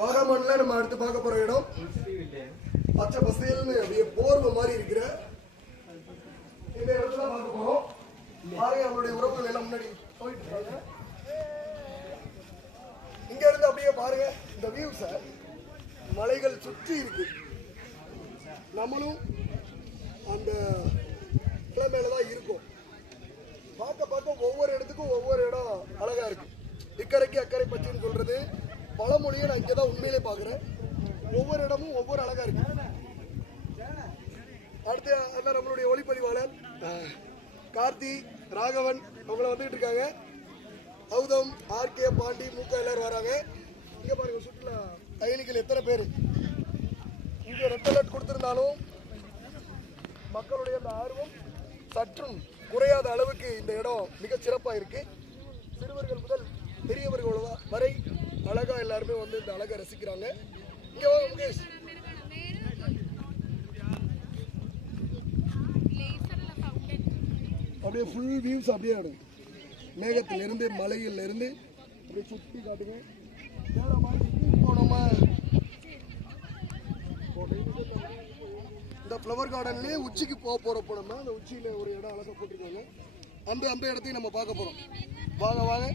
வாகமன்ல நம்ம அடுத்து பார்க்க போற இடம் பச்சை பசேல்னு அப்படியே போர்வை மாதிரி இருக்கிற இந்த இடத்துல பார்க்க போறோம். பாருங்க நம்மளுடைய உறவுகள் எல்லாம் முன்னாடி போயிட்டு இருக்காங்க. இங்க இருந்து அப்படியே பாருங்க இந்த வியூ சார். மலைகள் சுற்றி இருக்கு. நம்மளும் அந்த மேலதான் இருக்கும். பார்க்க பார்க்க ஒவ்வொரு இடத்துக்கும் ஒவ்வொரு இடம் அழகா இருக்கு. இக்கரைக்கு அக்கறை பச்சைன்னு சொல்றது பழமொழியை நான் இங்கதான் உண்மையிலே பாக்குறேன். ஒவ்வொரு இடமும் ஒவ்வொரு அழகா இருக்கு. அடுத்து அண்ணா நம்மளுடைய ஒளிப்பதிவாளர் கார்த்தி ராகவன் அவங்கள வந்துட்டு இருக்காங்க. கௌதம் ஆர்கே பாண்டி மூக்கா எல்லாரும் வராங்க. இங்க பாருங்க சுற்றுலா பயணிகள் எத்தனை பேர். இங்க ரெட் அலர்ட் கொடுத்திருந்தாலும் மக்களுடைய அந்த ஆர்வம் சற்றும் குறையாத அளவுக்கு இந்த இடம் மிக சிறப்பா இருக்கு. சிறுவர்கள் முதல் பெரியவர்கள் வரை அழகா எல்லாருமே வந்து இந்த அழகை ரசிக்கிறாங்க. இங்க வாங்க முகேஷ். அப்படியே ஃபுல் வியூஸ் அப்படியே இடம். மேகத்திலிருந்து மலையில இருந்து அப்படியே சுற்றி காட்டுங்க. வேற மாதிரி போனோமா இந்த ஃப்ளவர் கார்டன்லயே உச்சிக்கு போறப்போ நம்ம அந்த உச்சியில ஒரு இடம் அழகா போட்டிருக்காங்க. அந்த இடத்தையும் நம்ம பார்க்க போறோம். வாங்க வாங்க.